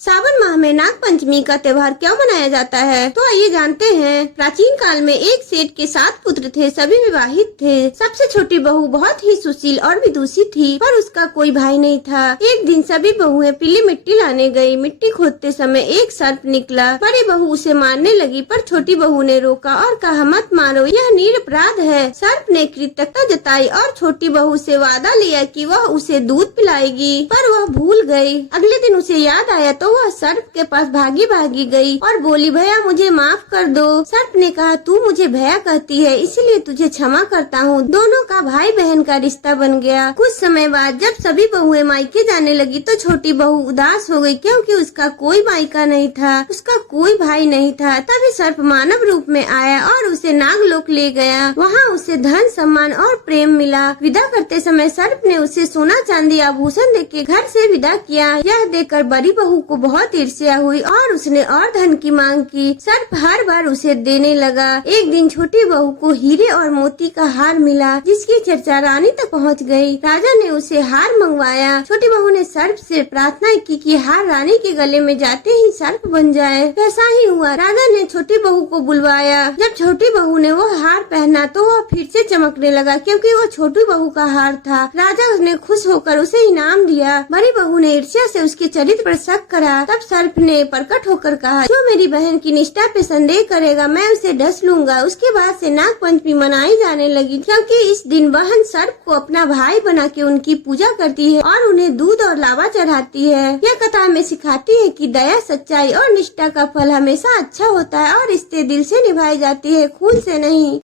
सावन माह में नाग पंचमी का त्योहार क्यों मनाया जाता है, तो आइए जानते हैं। प्राचीन काल में एक सेठ के 7 पुत्र थे, सभी विवाहित थे। सबसे छोटी बहू बहुत ही सुशील और विदुषी थी, पर उसका कोई भाई नहीं था। एक दिन सभी बहुएं पीली मिट्टी लाने गयी। मिट्टी खोदते समय एक सर्प निकला। बड़ी बहू उसे मारने लगी, पर छोटी बहू ने रोका और कहा, मत मारो, यह निरपराध है। सर्प ने कृतज्ञता जताई और छोटी बहू से वादा लिया कि वह उसे दूध पिलाएगी, पर वह भूल गयी। अगले दिन उसे याद आया तो वह सर्प के पास भागी गई और बोली, भैया मुझे माफ कर दो। सर्प ने कहा, तू मुझे भैया कहती है, इसीलिए तुझे क्षमा करता हूँ। दोनों का भाई बहन का रिश्ता बन गया। कुछ समय बाद जब सभी बहुएं मायके जाने लगी तो छोटी बहू उदास हो गई, क्योंकि उसका कोई मायका नहीं था, उसका कोई भाई नहीं था। तभी सर्प मानव रूप में आया और उसे नागलोक ले गया। वहाँ उसे धन, सम्मान और प्रेम मिला। विदा करते समय सर्प ने उसे सोना, चांदी, आभूषण देके घर से विदा किया। यह देखकर बड़ी बहू को बहुत ईर्ष्या हुई और उसने और धन की मांग की। सर्प हर बार उसे देने लगा। एक दिन छोटी बहू को हीरे और मोती का हार मिला, जिसकी चर्चा रानी तक पहुंच गई। राजा ने उसे हार मंगवाया। छोटी बहू ने सर्प से प्रार्थना की कि हार रानी के गले में जाते ही सर्प बन जाए। वैसा ही हुआ। राजा ने छोटी बहू को बुलवाया। जब छोटी बहू ने वो हार पहना तो वह फिर से चमकने लगा, क्योंकि वो छोटी बहू का हार था। राजा ने खुश होकर उसे इनाम दिया। बड़ी बहू ने ईर्ष्या से उसके चरित्र पर शक करा। तब सर्प ने प्रकट होकर कहा, जो मेरी बहन की निष्ठा पे संदेह करेगा, मैं उसे डस लूंगा। उसके बाद से नाग पंचमी मनाई जाने लगी, क्योंकि इस दिन बहन सर्प को अपना भाई बना के उनकी पूजा करती है और उन्हें दूध और लावा चढ़ाती है। यह कथा हमें सिखाती है कि दया, सच्चाई और निष्ठा का फल हमेशा अच्छा होता है और रिश्ते दिल से निभाए जाती है, खून से नहीं।